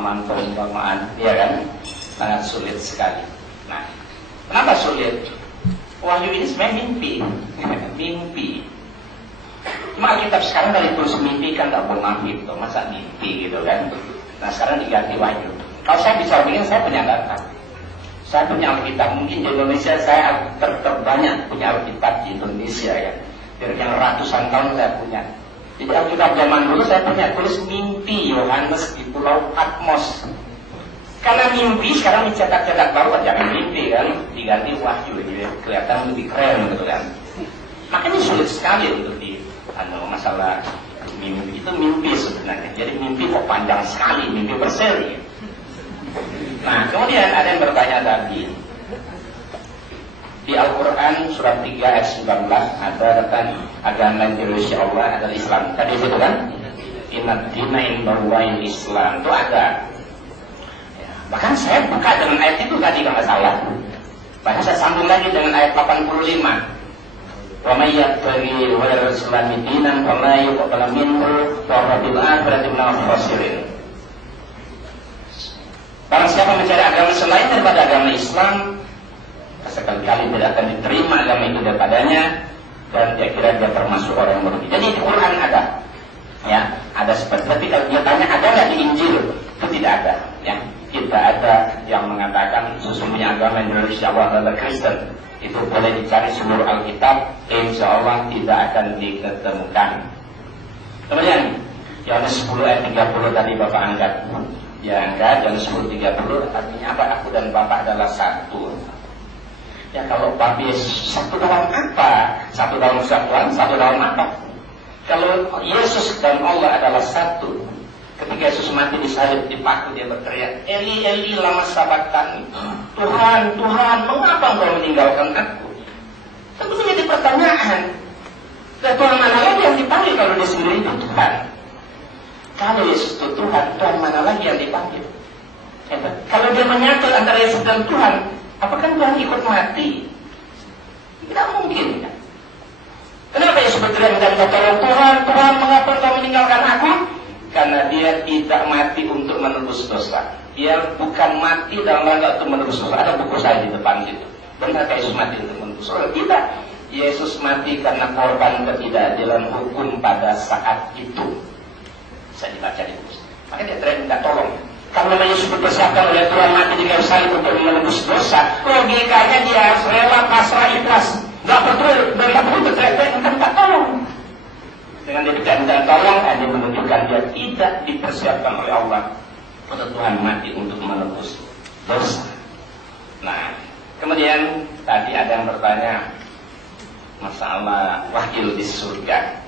Perumpamaan, ya kan, sangat sulit sekali. Nah, kenapa sulit? Wahyu ini sebenarnya mimpi, mimpi. Cuma Alkitab sekarang dari tulis mimpi kan nggak boleh gitu, masa mimpi gitu kan? Nah sekarang diganti wahyu. Kalau saya bicara begini, saya punya data. Saya punya Alkitab, mungkin di Indonesia saya terbanyak punya Alkitab di Indonesia ya. Dari yang ratusan tahun saya punya. Jadi Alkitab zaman dulu saya punya tulis mimpi Yohanes di Pulau Patmos. Karena mimpi sekarang dicetak-cetak baru, jangan mimpi kan, diganti wahyu, jadi kelihatan lebih keren gitu kan. Makanya sulit sekali untuk masalah mimpi itu mimpi sebenarnya. Jadi mimpi kok panjang sekali, mimpi berseri. Nah kemudian ada yang bertanya tadi di Al-Quran surat 3 ayat 19 ada tentang agama Indonesia Allah adalah Islam. Tadi itu kan inna dina indallahi Islam itu ada. Bahkan saya buka dengan ayat itu tadi kalau nggak salah. Bahkan saya sambung lagi dengan ayat 85. Wa may yabtaghi ghayra al-islami dinan fala yuqbal minhu wa huwa fil akhirati minal khasirin. Barang siapa mencari agama selain daripada agama Islam, sekali-kali tidak akan diterima agama itu daripadanya, dan dia kira dia termasuk orang yang merugi. Jadi di Quran ada, ya, ada seperti. Tapi kalau dia tanya ada nggak di Injil, itu tidak ada. Ya, tidak ada yang mengatakan sesungguhnya agama Indonesia adalah Kristen. Itu boleh dicari seluruh Alkitab, insya Allah tidak akan diketemukan. Kemudian Yohanes 10 ayat 30 tadi Bapak angkat. Ya angkat Yohanes 10:30 artinya apa? Aku dan Bapak adalah satu. Ya kalau Bapak Yesus satu dalam apa? Satu dalam kesatuan, satu dalam apa? Kalau Yesus dan Allah adalah satu, ketika Yesus mati di salib di paku dia berteriak, Eli Eli lama sabachthani, Tuhan Tuhan mengapa engkau meninggalkan aku? Tentu menjadi pertanyaan. Dan Tuhan mana lagi yang dipanggil kalau dia sendiri itu Tuhan? Kalau Yesus itu Tuhan, Tuhan mana lagi yang dipanggil? Kalau dia menyatu antara Yesus dan Tuhan, apakah Tuhan ikut mati? Tidak mungkin. Kenapa Yesus berteriak dan berkata, Tuhan, Tuhan, mengapa engkau meninggalkan aku? Karena dia tidak mati untuk menebus dosa. Dia bukan mati dalam rangka untuk menebus dosa. Ada buku saya di depan situ. Benarkah Yesus mati untuk menebus dosa? Tidak. Yesus mati karena korban ketidakadilan hukum pada saat itu. Saya dibaca di buku. Makanya dia teriak minta tolong. Kalau Yesus dipersiapkan oleh Tuhan mati di kayu salib untuk menebus dosa, logikanya dia harus rela pasrah ikhlas. Gak perlu berteriak minta tolong. Dengan dia minta tolong, dia menunjukkan dia tidak dipersiapkan oleh Allah untuk Tuhan mati untuk menebus dosa. Nah, kemudian tadi ada yang bertanya masalah wakil di surga.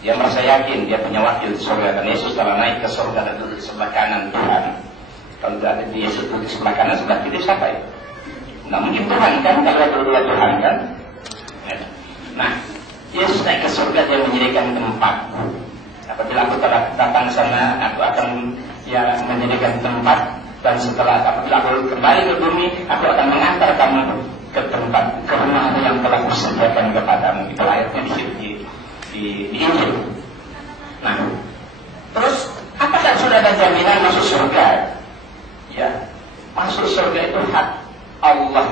Dia merasa yakin dia punya wakil di surga, dan Yesus telah naik ke surga dan duduk di sebelah kanan Tuhan. Kalau ada di Yesus duduk di sebelah kanan, sebelah kiri siapa ya? Nggak mungkin Tuhan kan, kalau dua Tuhan kan. Nah, Yesus naik ke surga, dia menyediakan tempat. Apabila aku telah datang ke sana, aku akan menyediakan tempat. Dan setelah apabila aku kembali ke bumi, aku akan mengantar kamu ke tempat, ke rumah yang telah kusediakan kepadamu. Itu ayatnya di Injil. Nah, terus apakah sudah ada jaminan masuk surga? Ya, masuk surga itu hak Allah.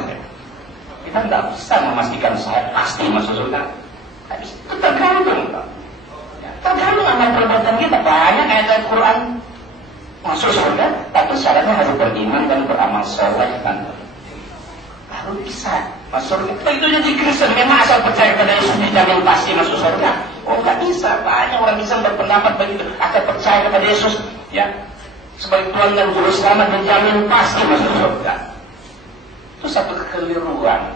Kita tidak bisa memastikan saya pasti masuk surga. Itu tergantung. Ya, tergantung amal perbuatan kita. Banyak ayat Al-Quran masuk surga, tapi syaratnya harus beriman dan beramal soleh kan. Baru bisa masuk surga. Begitu jadi Kristen, memang asal percaya pada Yesus dijamin pasti masuk surga. Oh nggak bisa, banyak orang bisa berpendapat begitu. Akan percaya kepada Yesus, ya, sebagai Tuhan dan Juru Selamat dijamin pasti masuk surga. Itu satu kekeliruan.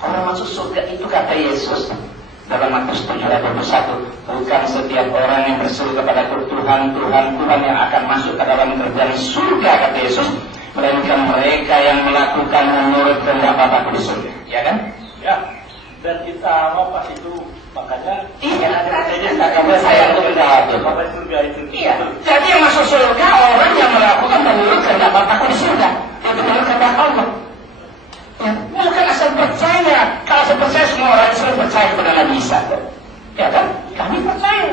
Orang masuk surga itu kata Yesus dalam Matius 7:21, bukan setiap orang yang berseru kepada Tuhan, Tuhan, Tuhan yang akan masuk ke dalam kerjaan surga kata Yesus, melainkan mereka yang melakukan menurut kehendak Bapa di surga, ya kan? Ya. Dan kita mau pas itu makanya iya, karena saya itu menjawab itu. Bapak surga itu. Iya. Jadi yang masuk surga orang yang melakukan menurut kehendak Bapa di surga, itu menurut kehendak Allah. Ya, bukan asal percaya. Kalau asal percaya semua orang Islam percaya kepada Nabi Isa, ya kan? Kami percaya.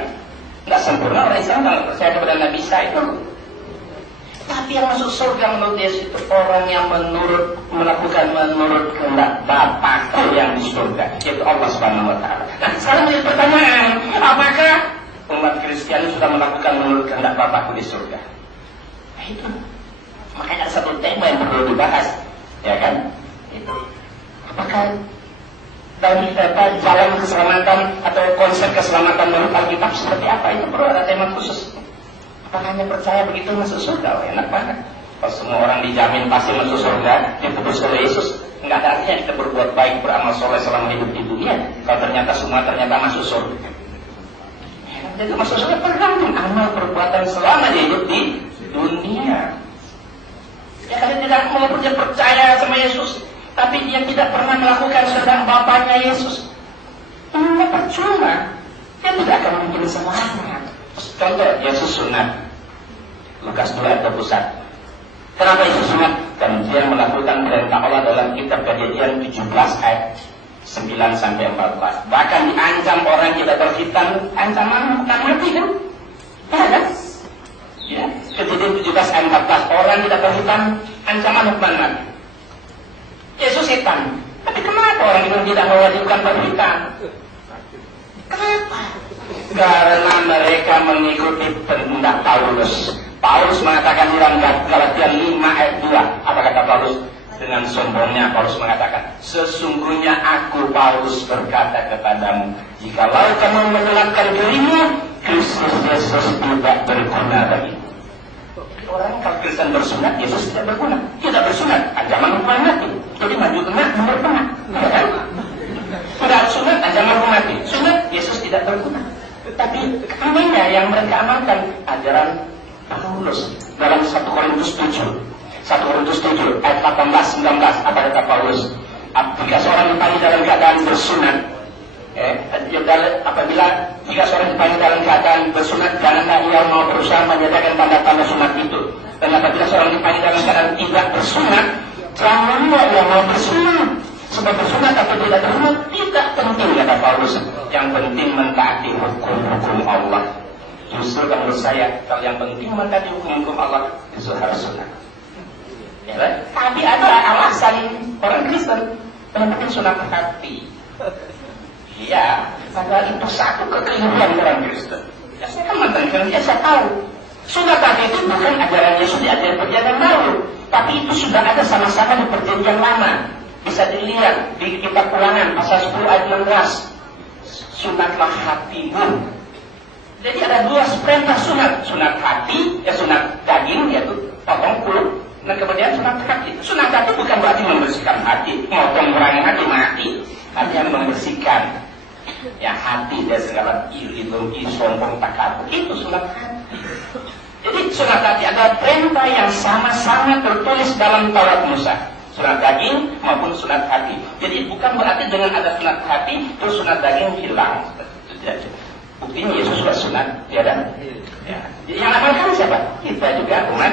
Nggak sempurna orang Islam kalau percaya kepada Nabi Isa itu. Tapi Tapi yang masuk surga menurut Yesus itu orang yang melakukan menurut kehendak Bapakku yang di surga, yaitu Allah Subhanahu wa taala. Nah, sekarang menjadi pertanyaan, apakah umat Kristiani sudah melakukan menurut kehendak Bapakku di surga? Nah, itu. Makanya ada satu tema yang perlu dibahas, ya kan? Itu. Apakah dari jalan keselamatan atau konsep keselamatan menurut Alkitab seperti apa? Itu perlu ada tema khusus. Apakah hanya percaya begitu masuk surga? Enak banget. Kalau semua orang dijamin pasti masuk surga, ditebus oleh Yesus, nggak ada artinya kita berbuat baik, beramal soleh selama hidup di dunia. Kalau ternyata semua masuk surga. Jadi masuk surga tergantung amal perbuatan selama dia hidup di dunia. Ya kalau tidak mau percaya sama Yesus, tapi dia tidak pernah melakukan kehendak Bapaknya Yesus, ini percuma. Dia tidak akan mungkin selamat. Contoh, Yesus sunat. Lukas 2 ayat 21. Kenapa Yesus sunat? Karena dia melakukan perintah Allah dalam kitab Kejadian 17 ayat 9-14. Bahkan diancam orang tidak berkhitan, ancaman bukan mati kan? Ya kan? Ya, Kejadian 17 ayat 14, orang tidak berkhitan, ancaman hukuman mati. Yesus hitam. Tapi kenapa orang itu tidak mewajibkan berkhitan? Kenapa? Karena mereka mengikuti kehendak Paulus. Paulus mengatakan dalam Galatia 5 ayat 2. Apa kata Paulus? Dengan sombongnya Paulus mengatakan, sesungguhnya aku Paulus berkata kepadamu, jikalau kamu mengelakkan dirimu, Kristus Yesus tidak berguna bagimu. Orang kalau Kristen bersunat, Yesus tidak berguna. Tidak bersunat, ancaman hukuman mati. Jadi maju kena, mundur kena. Tidak sunat, ancaman hukuman mati. Sunat, Yesus tidak berguna. Tapi anehnya yang mereka amalkan ajaran Paulus dalam 1 Korintus 7. 1 Korintus 7 ayat 18-19. Apa kata Paulus? Jika seorang dipanggil dalam keadaan bersunat, apabila jika seorang dipanggil dalam keadaan bersunat, janganlah ia mau berusaha menyediakan tanda-tanda sunat itu. Dan apabila seorang dipanggil dalam keadaan tidak bersunat, janganlah ia mau bersunat. Sebab bersunat atau tidak bersunat tidak penting, kata Paulus. Yang penting mentaati hukum-hukum Allah. Justru menurut saya, kalau yang penting mentaati hukum-hukum Allah, justru harus sunat. Ya, tapi ada alasan orang Kristen yang penting sunat hati. Iya, padahal itu satu kekeliruan orang Kristen. Ya, saya kan mantan Kristen, saya tahu. Sunat hati itu bukan ajaran Yesus di ajaran perjanjian baru, tapi itu sudah ada sama-sama di perjanjian lama. Bisa dilihat di kitab Ulangan pasal 10 ayat 16. Sunatlah hatimu. Jadi ada dua perintah sunat. Sunat hati, sunat daging, yaitu potong kulit. Dan kemudian sunat hati. Sunat hati bukan berarti membersihkan hati, motong kurangi hati, mati. Artinya membersihkan ya hati dari segala iri, sombong, takabur. Itu sunat hati. Jadi sunat hati adalah perintah yang sama-sama tertulis dalam Taurat Musa. Sunat daging maupun sunat hati. Jadi bukan berarti dengan ada sunat hati terus sunat daging hilang. Buktinya Yesus sudah sunat, ya kan? Ya. Jadi yang amalkan siapa? Kita juga umat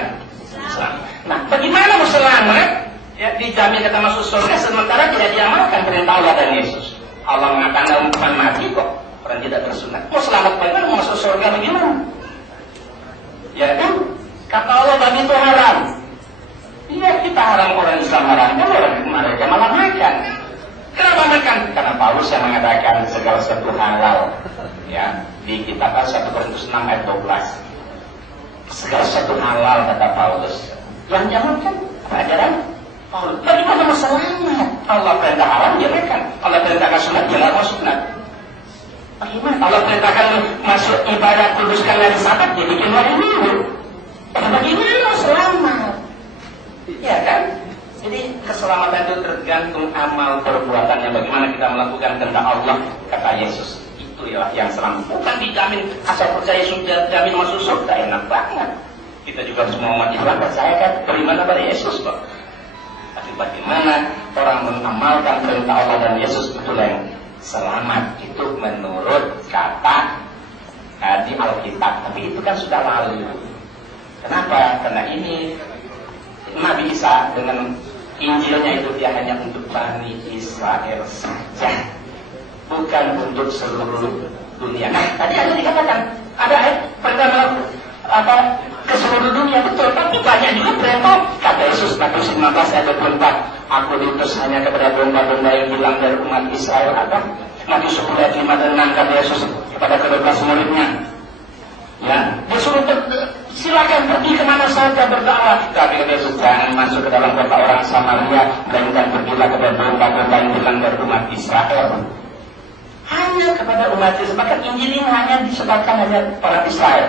Islam. Nah, bagaimana mau selamat? Ya, dijamin kata masuk surga sementara tidak diamalkan perintah Allah dan Yesus. Allah mengatakan hukuman mati kok orang tidak bersunat. Mau selamat bagaimana? Mau masuk surga bagaimana? Ya kan? Kata Allah bagi itu haram. Iya, kita haram, orang Islam haram, kan orang mereka malah makan. Kenapa makan? Karena Paulus yang mengatakan segala sesuatu halal. Ya, di kitab 1 Korintus 6 ayat 12. Segala sesuatu halal kata Paulus. Yang jangan kan ajaran Paulus. Bagaimana masalahnya? Allah perintah halal dia makan. Allah perintahkan sunat dia nggak mau sunat. Bagaimana? Allah perintahkan masuk ibadah kuduskan hari Sabat dia bikin hari Minggu. Bagaimana selamat? Ya kan? Jadi keselamatan itu tergantung amal perbuatannya. Bagaimana kita melakukan kehendak Allah, kata Yesus. Itu yang selamat. Bukan dijamin asal percaya sudah jamin masuk surga, enak banget. Kita juga semua umat Islam percaya kan beriman kepada Yesus kok. Tapi bagaimana orang mengamalkan perintah Allah dan Yesus betul yang selamat itu menurut kata di Alkitab. Tapi itu kan sudah lalu. Kenapa? Karena ini Nabi Isa dengan Injilnya itu dia hanya untuk Bani Israel saja, bukan untuk seluruh dunia. Nah, tadi ada dikatakan ada ayat perintah ke seluruh dunia, betul, tapi banyak juga 15 ayat 24, aku diutus hanya kepada domba-domba yang hilang dari umat Israel. Apa? Matius 10 ayat 5 dan 6 kata Yesus kepada ke-12 muridnya. Ya, dia suruh silakan pergi kemana saja berdakwah. Tapi kata Yesus, jangan masuk ke dalam kota orang Samaria, melainkan pergilah kepada domba-domba yang hilang dari umat Israel. Hanya kepada umat Israel. Bahkan Injil ini hanya disebarkan hanya orang Israel.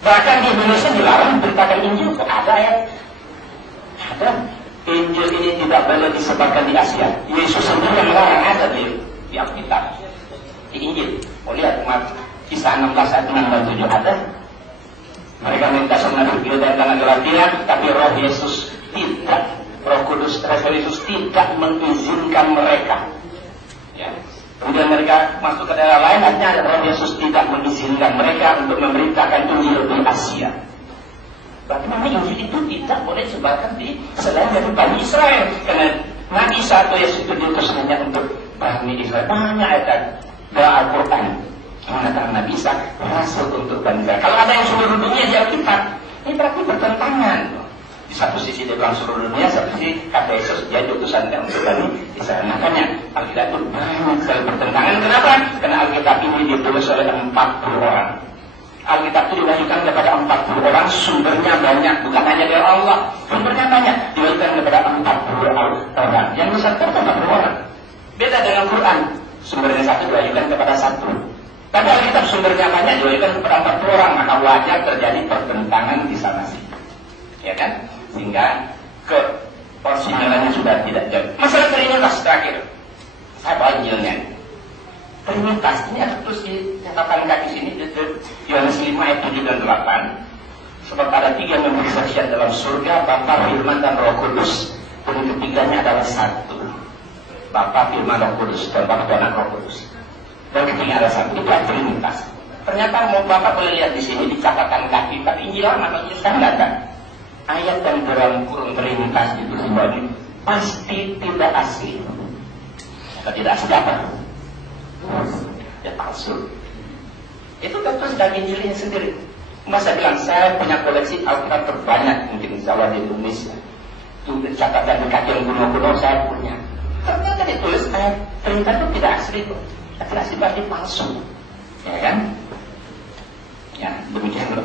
Bahkan di Indonesia dilarang beritakan Injil. Ada ya? Ada. Injil ini tidak boleh disebarkan di Asia. Yesus sendiri yang melarang, ada di Alkitab, di Injil. Mau lihat Kisah 16 ayat 6 dan 7 ada. Mereka minta sama Nabi dan tanah Galatia, tapi Roh Yesus tidak, Roh Kudus Yesus tidak mengizinkan mereka. Ya. Kemudian mereka masuk ke daerah lain, artinya Roh Yesus tidak mengizinkan mereka untuk memberitakan Injil di Asia. Berarti memang Injil itu tidak boleh disebarkan di selain dari Bani Israel, karena Nabi satu Yesus itu diutus hanya untuk Bani Israel. Banyak ayat dalam Al-Quran mengatakan Nabi Isa rasul untuk Bani Israel. Kalau ada yang seluruh dunia di Alkitab, ini berarti bertentangan. Di satu sisi dia bilang seluruh dunia, satu sisi kata Yesus dia utusan untuk Bani Israel. Makanya Alkitab itu banyak sekali bertentangan. Kenapa? Karena Alkitab ini ditulis oleh 40 orang. Alkitab itu diwahyukan kepada 40 orang, sumbernya banyak, bukan hanya dari Allah, sumbernya banyak, diwahyukan kepada 40 orang. Yang disertai 40 orang. Beda dengan Quran, sumbernya satu diwahyukan kepada satu. Tapi Alkitab sumbernya banyak, diwahyukan kepada 40 orang, maka wajar terjadi pertentangan di sana sini. Ya kan? Sehingga keporsimelannya sudah tidak jauh. Masalah Trinitas terakhir, saya bawa Injilnya. Trinitas ini ada terus di catatan kaki sini, Yohanes 5 ayat 7 dan 8. Sebab ada 3 yang memberi saksian dalam surga, Bapa, Firman, dan Roh Kudus. Dan ketiganya adalah satu. Bapa, Firman, Roh Kudus, dan Bapa dan Roh Kudus. Dan ketiga ada satu, itu Trinitas. Ternyata mau Bapak boleh lihat di sini di catatan kaki, tapi Injil lama atau Injil sekarang nggak ada. Ayat yang dalam kurung Trinitas itu sebagai pasti tidak asli. Atau tidak asli apa? Ya palsu. Itu terus dari Injilnya sendiri. Masa bilang saya punya koleksi Alkitab terbanyak mungkin Jawa di Indonesia. Itu catatan kaki yang kuno-kuno saya punya. Ternyata ditulis ayat Trinitas itu tidak asli itu. Tidak asli berarti palsu. Ya kan? Ya demikian.